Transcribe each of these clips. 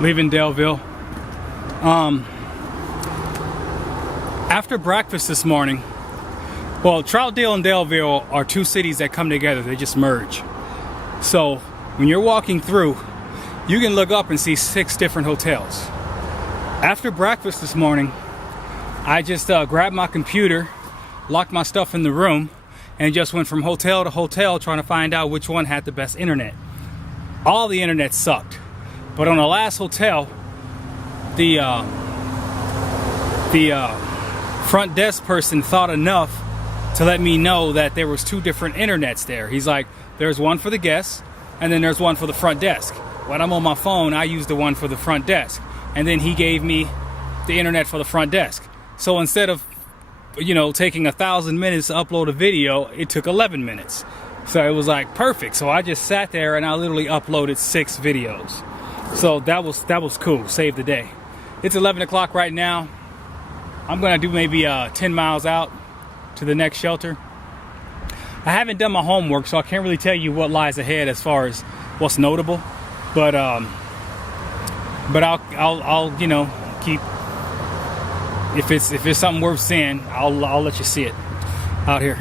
leaving Daleville. After breakfast this morning, well, Troutdale and Daleville are two cities that come together. They just merge. So when you're walking through, you can look up and see 6 different hotels. After breakfast this morning, I just grabbed my computer, locked my stuff in the room, and just went from hotel to hotel trying to find out which one had the best internet. All the internet sucked. But on the last hotel, the front desk person thought enough to let me know that there was 2 different internets there. He's like, there's one for the guests, and then there's one for the front desk. When I'm on my phone, I use the one for the front desk. And then he gave me the internet for the front desk. So instead of, taking 1,000 minutes to upload a video, it took 11 minutes. So it was like perfect. So I just sat there and I literally uploaded 6 videos. So that was cool. Saved the day. It's 11 o'clock right now. I'm gonna do maybe 10 miles out to the next shelter. I haven't done my homework, so I can't really tell you what lies ahead as far as what's notable. But I'll keep, if it's something worth seeing, I'll let you see it out here.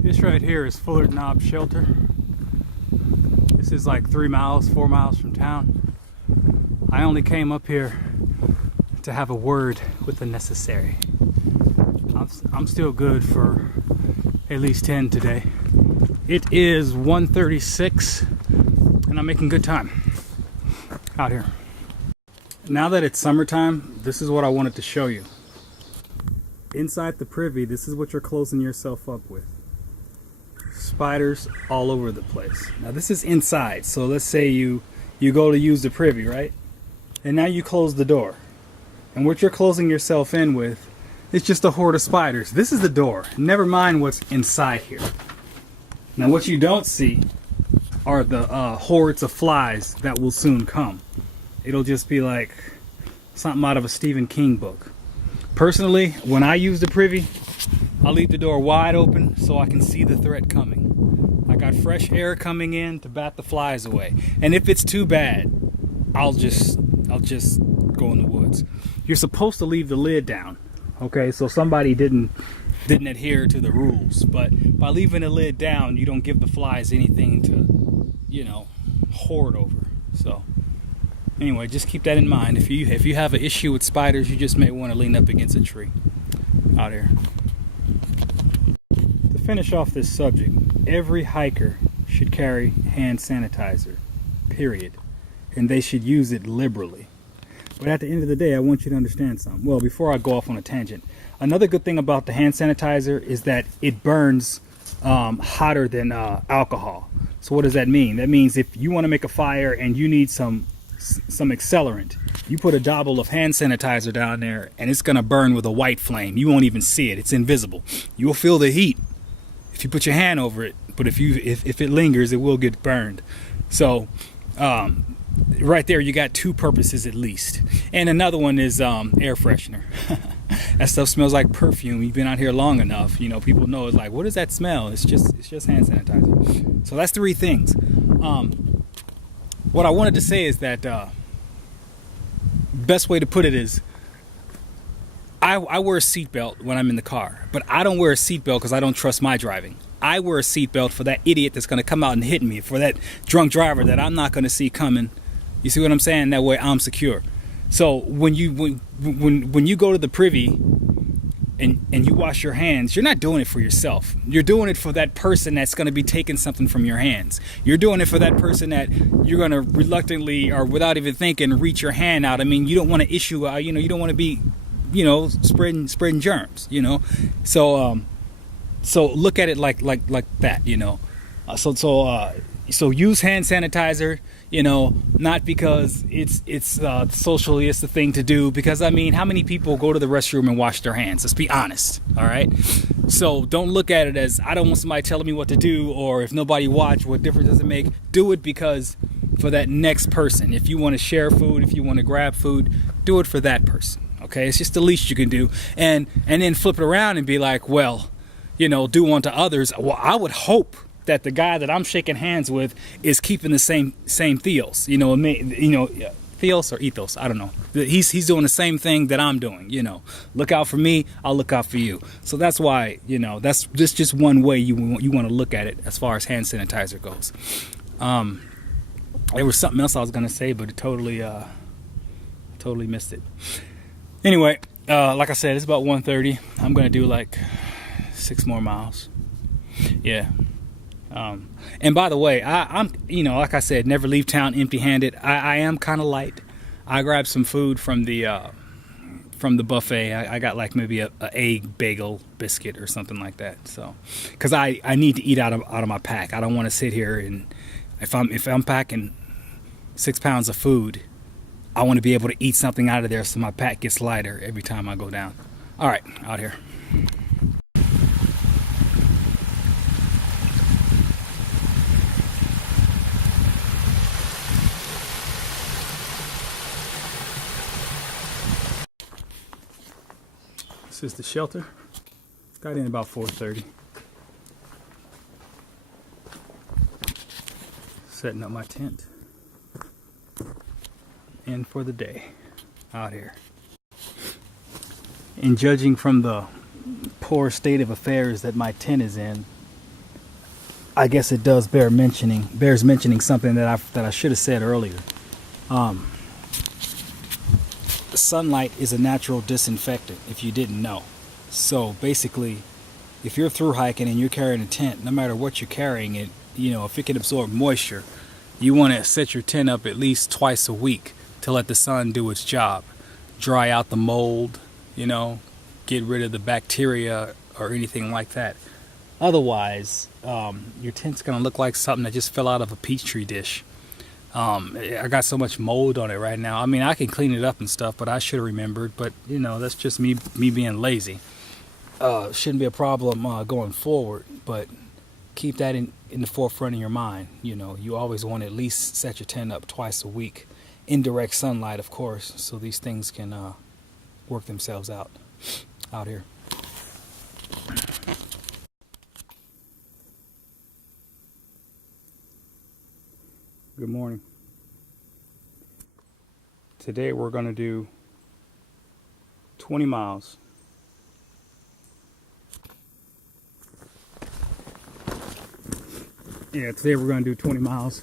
This right here is Fuller Knob Shelter. This is like 4 miles from town. I only came up here to have a word with the necessary. I'm still good for at least 10 today. It is 1:36 and I'm making good time out here. Now that it's summertime, this is what I wanted to show you. Inside the privy, this is what you're closing yourself up with. Spiders all over the place. Now this is inside, so let's say you go to use the privy, right? And now you close the door. And what you're closing yourself in with is just a horde of spiders. This is the door. Never mind what's inside here. Now what you don't see are the hordes of flies that will soon come. It'll just be like something out of a Stephen King book. Personally, when I use the privy, I'll leave the door wide open so I can see the threat coming. I got fresh air coming in to bat the flies away. And if it's too bad, I'll just go in the woods. You're supposed to leave the lid down. Okay, so somebody didn't adhere to the rules. But by leaving the lid down, you don't give the flies anything to, hoard over. So anyway, just keep that in mind. If you have an issue with spiders, you just may want to lean up against a tree out here. To finish off this subject, every hiker should carry hand sanitizer, period. And they should use it liberally. But at the end of the day, I want you to understand something. Well, before I go off on a tangent, another good thing about the hand sanitizer is that it burns hotter than alcohol. So what does that mean? That means if you want to make a fire and you need some accelerant, you put a dabble of hand sanitizer down there and it's gonna burn with a white flame. You won't even see it. It's invisible. You will feel the heat if you put your hand over it, but if it lingers, it will get burned. So right there you got 2 purposes at least. And another one is air freshener. That stuff smells like perfume. You've been out here long enough, people know. It's like, what does that smell? It's just hand sanitizer. So that's 3 things. What I wanted to say is that best way to put it is I wear a seatbelt when I'm in the car, but I don't wear a seatbelt because I don't trust my driving. I wear a seatbelt for that idiot that's going to come out and hit me, for that drunk driver that I'm not going to see coming. You see what I'm saying? That way I'm secure. So when you go to the privy and you wash your hands, you're not doing it for yourself. You're doing it for that person that's going to be taking something from your hands. You're doing it for that person that you're going to reluctantly or without even thinking reach your hand out. I mean, you don't want to issue, you don't want to be, spreading germs, So look at it like that, So use hand sanitizer, you know, not because it's socially it's the thing to do, because I mean, how many people go to the restroom and wash their hands? Let's be honest, all right? So don't look at it as I don't want somebody telling me what to do, or if nobody watch, what difference does it make? Do it because for that next person. If you want to share food, if you want to grab food, do it for that person. Okay, it's just the least you can do, and then flip it around and be like, well, you know, do unto others. Well, I would hope that the guy that I'm shaking hands with is keeping the same theos, theos or ethos, I don't know. He's doing the same thing that I'm doing, you know. Look out for me, I'll look out for you. So that's why, you know, that's just one way you want to look at it as far as hand sanitizer goes. There was something else I was gonna say, but it totally missed it. Anyway, like I said, it's about 1:30. I'm gonna do like 6 more miles. Yeah. And by the way, I'm, you know, like I said, never leave town empty-handed. I am kind of light. I grabbed some food from the buffet. I got like maybe a egg bagel biscuit or something like that. So, because I need to eat out of my pack. I don't want to sit here and if I'm packing 6 pounds of food, I want to be able to eat something out of there so my pack gets lighter every time I go down. All right, out here. This is the shelter. Got in about 4:30. Setting up my tent. In for the day. Out here. And judging from the poor state of affairs that my tent is in, I guess it does bears mentioning something that I should have said earlier. Sunlight is a natural disinfectant, if you didn't know. So basically, if you're through hiking and you're carrying a tent, no matter what you're carrying, it, you know, if it can absorb moisture, you want to set your tent up at least twice a week to let the sun do its job, dry out the mold, you know, get rid of the bacteria or anything like that. Otherwise, your tent's gonna look like something that just fell out of a Peachtree dish. I got so much mold on it right now. I mean, I can clean it up and stuff, but I should have remembered. But you know, that's just me being lazy. Shouldn't be a problem going forward, but keep that in the forefront of your mind. You know, you always want to at least set your tent up twice a week, in direct sunlight, of course, so these things can work themselves out here. Good morning. Today we're going to do 20 miles. Yeah, today we're going to do 20 miles.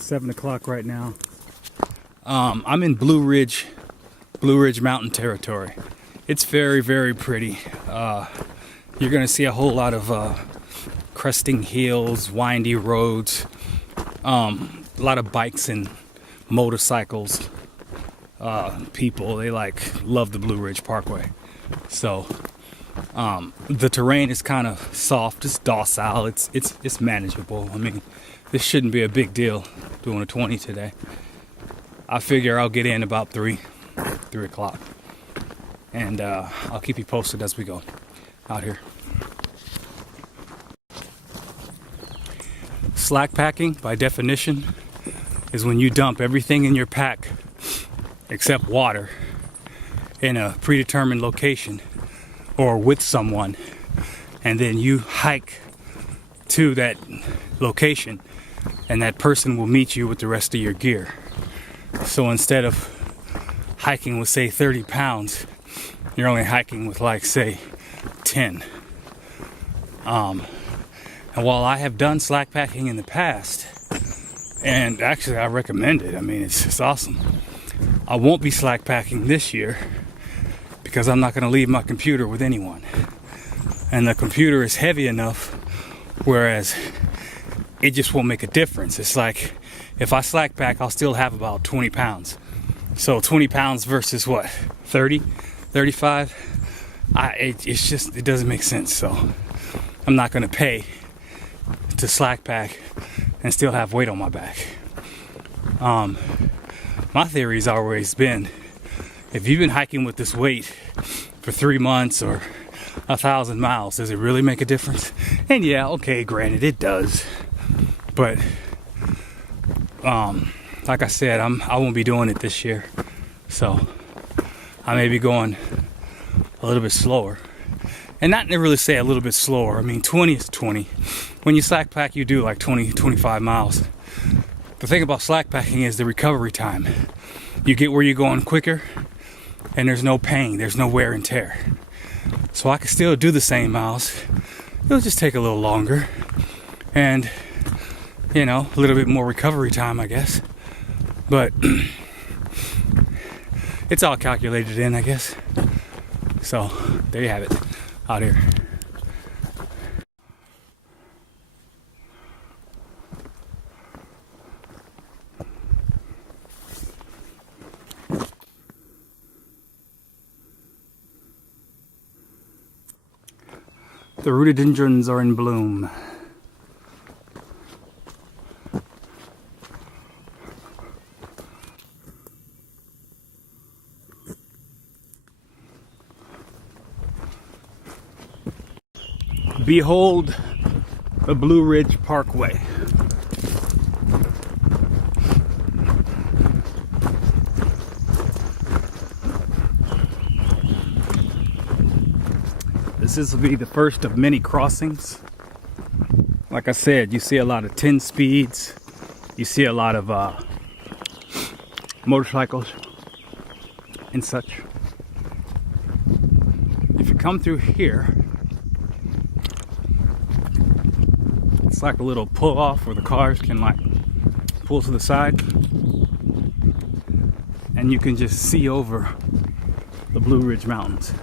7 o'clock right now. I'm in Blue Ridge Mountain territory. It's very, very pretty. You're going to see a whole lot of cresting hills, windy roads. A lot of bikes and motorcycles. People, they love the Blue Ridge Parkway. So the terrain is kind of soft. It's docile. It's manageable. I mean, this shouldn't be a big deal doing a 20 today. I figure I'll get in about 3 o'clock, and I'll keep you posted as we go out here. Slack packing, by definition, is when you dump everything in your pack except water in a predetermined location or with someone, and then you hike to that location and that person will meet you with the rest of your gear. So instead of hiking with, say, 30 pounds, you're only hiking with, say, 10. And while I have done slack packing in the past, and actually I recommend it, I mean, it's awesome. I won't be slack packing this year because I'm not going to leave my computer with anyone. And the computer is heavy enough, whereas it just won't make a difference. It's like, if I slack pack, I'll still have about 20 pounds. So 20 pounds versus what? 30? 35? It doesn't make sense. So I'm not going to pay to slack pack and still have weight on my back. My theory's always been, if you've been hiking with this weight for 3 months or 1,000 miles, does it really make a difference? And yeah, okay, granted it does, but like I said, I won't be doing it this year, so I may be going a little bit slower. And not to really say a little bit slower. I mean, 20 is 20. When you slack pack, you do like 20, 25 miles. The thing about slack packing is the recovery time. You get where you're going quicker, and there's no pain, there's no wear and tear. So I can still do the same miles. It'll just take a little longer, and you know, a little bit more recovery time, I guess. But it's all calculated in, I guess. So there you have it, out here. The rhododendrons are in bloom. Behold the Blue Ridge Parkway. This will be the first of many crossings. Like I said, you see a lot of 10 speeds. You see a lot of motorcycles and such. If you come through here, it's like a little pull off where the cars can like pull to the side, and you can just see over the Blue Ridge Mountains.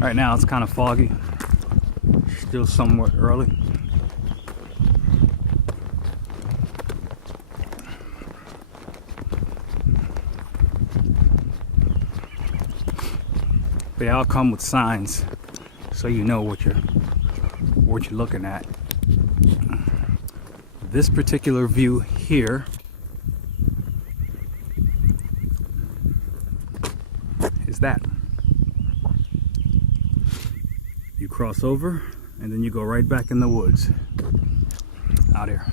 Right now it's kind of foggy, still somewhat early. They all come with signs, so you know what you're looking at. This particular view here is that. You cross over and then you go right back in the woods out here.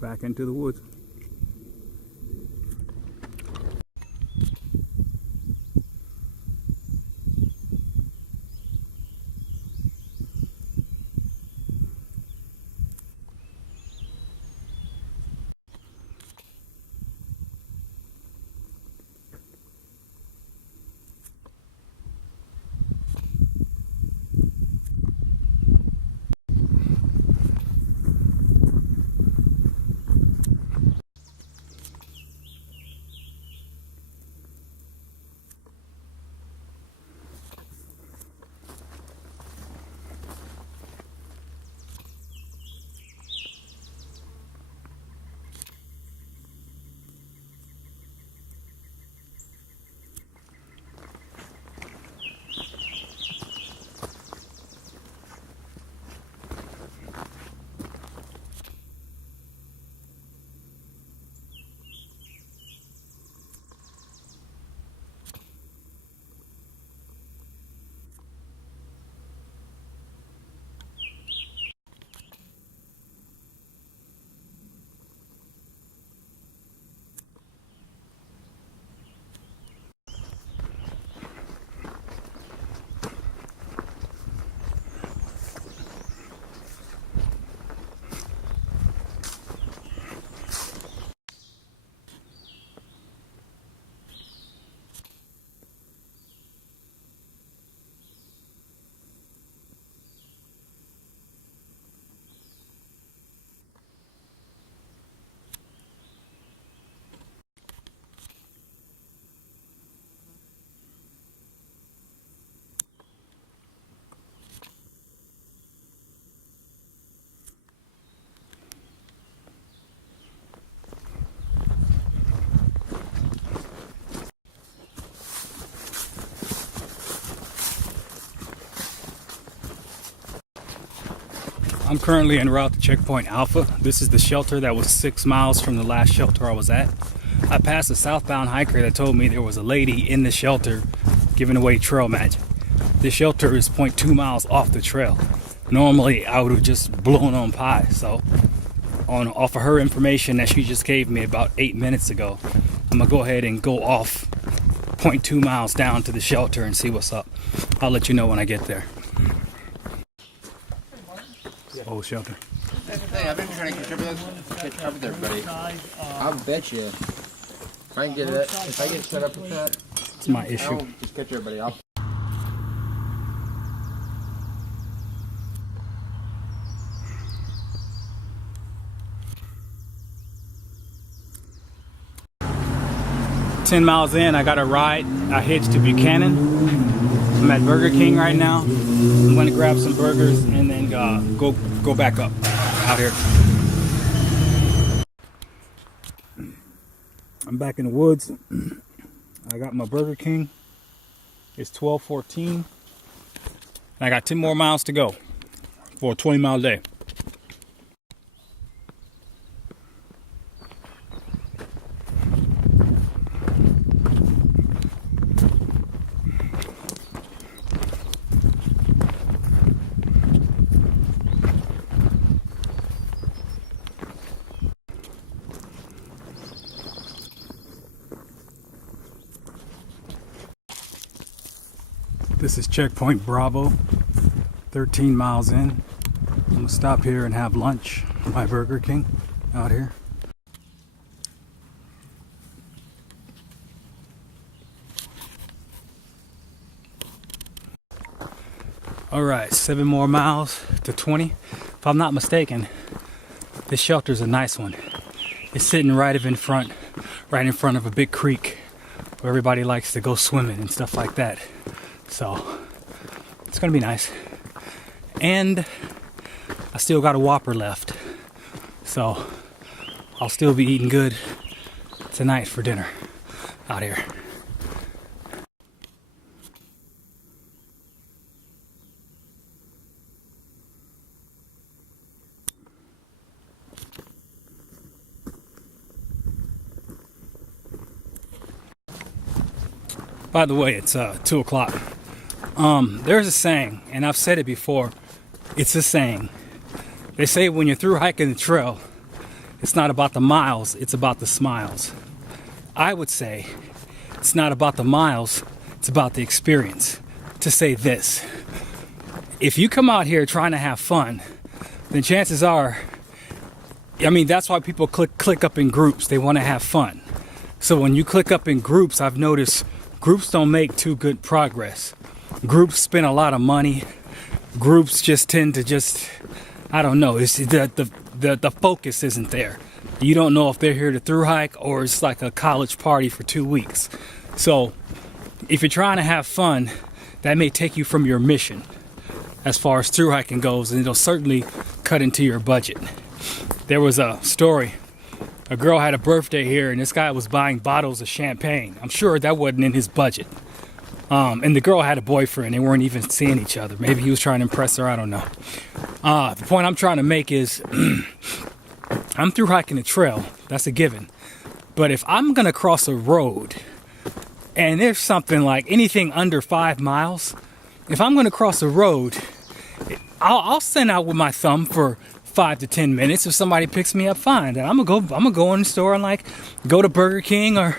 Back into the woods. I'm currently en route to Checkpoint Alpha. This is the shelter that was 6 miles from the last shelter I was at. I passed a southbound hiker that told me there was a lady in the shelter giving away trail magic. This shelter is 0.2 miles off the trail. Normally I would have just blown on pie, so off of her information that she just gave me about 8 minutes ago, I'm gonna go ahead and go off 0.2 miles down to the shelter and see what's up. I'll let you know when I get there. Old shelter. Hey, I've been trying to catch up with everybody. I'll bet you. If I can get it, if I get set up with that, it's my issue. I'll just catch everybody off. "10 miles in, I got a ride. I hitched to Buchanan. I'm at Burger King right now. I'm gonna grab some burgers and then go back up out here. I'm back in the woods. I got my Burger King. It's 12:14. I got 10 more miles to go for a 20-mile day. This is Checkpoint Bravo, 13 miles in. I'm gonna stop here and have lunch at my Burger King out here. All right, 7 more miles to 20. If I'm not mistaken, this shelter's a nice one. It's sitting right in front of a big creek where everybody likes to go swimming and stuff like that. So it's gonna be nice. And I still got a Whopper left. So I'll still be eating good tonight for dinner out here. By the way, it's 2 o'clock. There's a saying, and I've said it before. It's a saying. They say when you're through hiking the trail, it's not about the miles, it's about the smiles. I would say it's not about the miles, it's about the experience. To say this, if you come out here trying to have fun, then chances are, that's why people click up in groups. They want to have fun. So when you click up in groups, I've noticed groups don't make too good progress. Groups spend a lot of money. Groups just tend to I don't know. It's the focus isn't there. You don't know if they're here to thru hike or it's like a college party for 2 weeks. So if you're trying to have fun, that may take you from your mission as far as thru hiking goes, and it'll certainly cut into your budget. There was a story. A girl had a birthday here and this guy was buying bottles of champagne. I'm sure that wasn't in his budget. And the girl had a boyfriend. They weren't even seeing each other. Maybe he was trying to impress her. I don't know. The point I'm trying to make is I'm through hiking the trail. That's a given. But if I'm going to cross a road and there's something like anything under 5 miles, if I'm going to cross a road, I'll send out with my thumb for 5 to 10 minutes. If somebody picks me up, fine. Then I'm gonna go in the store and go to Burger King or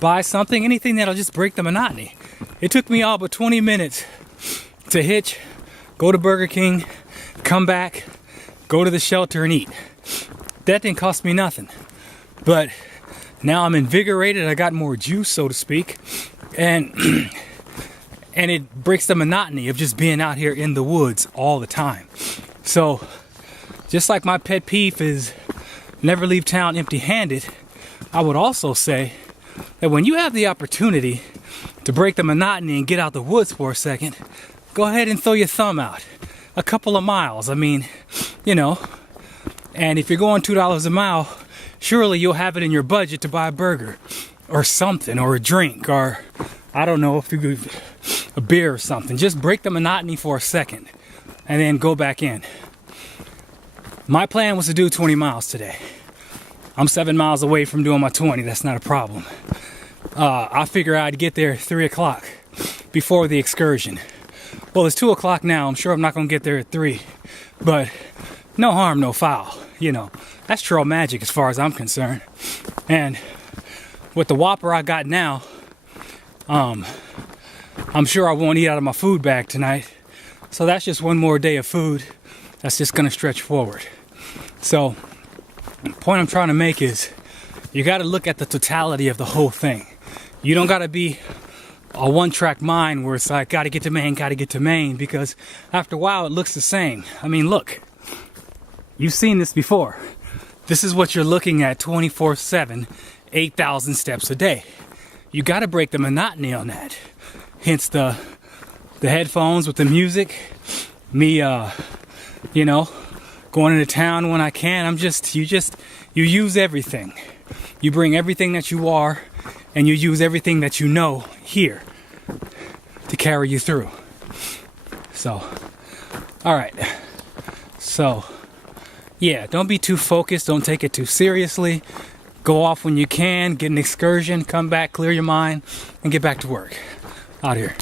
buy something, anything that'll just break the monotony. It took me all but 20 minutes to hitch, go to Burger King, come back, go to the shelter and eat. That didn't cost me nothing. But now I'm invigorated. I got more juice, so to speak, and it breaks the monotony of just being out here in the woods all the time. So just like my pet peeve is never leave town empty-handed, I would also say that when you have the opportunity to break the monotony and get out the woods for a second, go ahead and throw your thumb out. A couple of miles, and if you're going $2 a mile, surely you'll have it in your budget to buy a burger or something, or a drink, or I don't know, if you a beer or something. Just break the monotony for a second and then go back in. My plan was to do 20 miles today. I'm 7 miles away from doing my 20. That's not a problem. I figured I'd get there at 3 o'clock before the excursion. Well, it's 2 o'clock now. I'm sure I'm not going to get there at 3. But no harm, no foul. You know, that's trail magic as far as I'm concerned. And with the Whopper I got now, I'm sure I won't eat out of my food bag tonight. So that's just one more day of food that's just going to stretch forward. So the point I'm trying to make is you got to look at the totality of the whole thing. You don't got to be a one-track mind where it's like, got to get to Maine, because after a while it looks the same. I mean, look, you've seen this before. This is what you're looking at 24/7, 8,000 steps a day. You got to break the monotony on that. Hence the headphones with the music. Me, you know, going into town when I can. You use everything. You bring everything that you are, and you use everything that you know here to carry you through. So, all right. So, yeah, don't be too focused. Don't take it too seriously. Go off when you can, get an excursion, come back, clear your mind, and get back to work. Out here.